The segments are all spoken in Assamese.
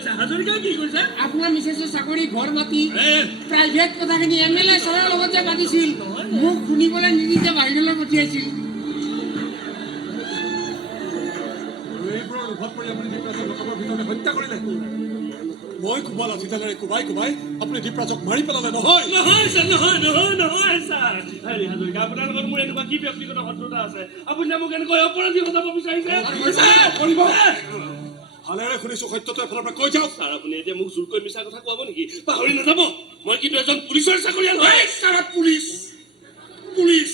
কৈছা হাজৰিকা কি কৈছা আপোনাৰ মিছেছৰ চাকৰি ঘৰ মাটি প্ৰাইভেট কথাখিনি MLA ছাৰৰ লগত যে পাতিছিল মোক শুনিবলৈ নিদিতে বাহিৰলৈ পঠিয়াইছিল এইবোৰৰ লোভত পৰি আপুনি দীপৰাজক লকপৰ ভিতৰতে হত্যা কৰিলে মই কোবাল আজিতালেৰে কোবাই কোবাই আপুনি দীপৰাজক মাৰি পেলালে নহয় নহয় ছাৰ নহয় ছাৰ হেৰি হাজৰিকা আপোনাৰ লগত মোৰ এনেকুৱা কি ব্যক্তিগত শত্ৰুতা আছে আপুনি মোক এনেকৈ অপৰাধী বনাব বিচাৰিছে কৰিব ভালেৰে শুনিছো সত্যটো এফালৰ পৰা কৈ যাওক ছাৰ আপুনি এতিয়া মোক জোৰকৈ মিছা কথা কোৱাব নেকি পাহৰি নাযাব মই কিন্তু এজন পুলিচৰ চাকৰিয়াল হয় ছাৰা পুলিচ পুলিচ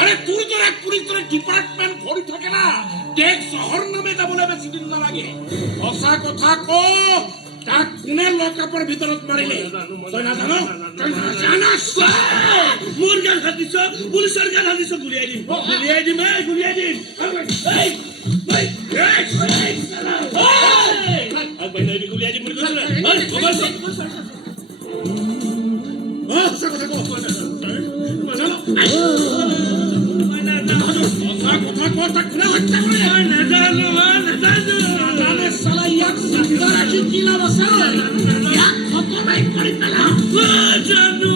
আরে তোর তোরা পুলিশ তোর ডিপার্টমেন্ট ভরি থাকে না দেখ শহর নামে যাবলে বেশি দিন না লাগে অসা কথা কো তাক কোনে লকআপৰ ভিতৰত মাৰিলে তই না জানো তই না জানাস মোৰ গাল হাতিছ পুলিচৰ গাল হাতিছ গুলিয়াই দিম গুলিয়াই দিম এই আগবাই নাই গুলিয়াই দিম বুলি কৈছ আরে মোবাইল অসা কথা কো জানো কথা কো তাক কোনে হত্যা কৰিলে নাজানো নাজানে সালা ইয়াক জিন্দা ৰাখি কি লাভ আছে ইয়াক খতমাই কৰি পেলাম জানো